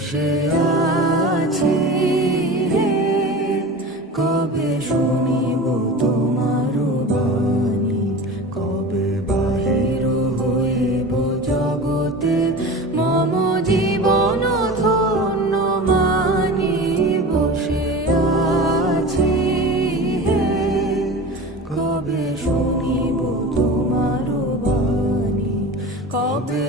বসে আছি হে, কবে শুনিব তোমার বাণী, কবে বাহির হইব জগতে মম জীবন ধন্য মানি। বসে আছি হে, কবে শুনিব তোমার বাণী, কবে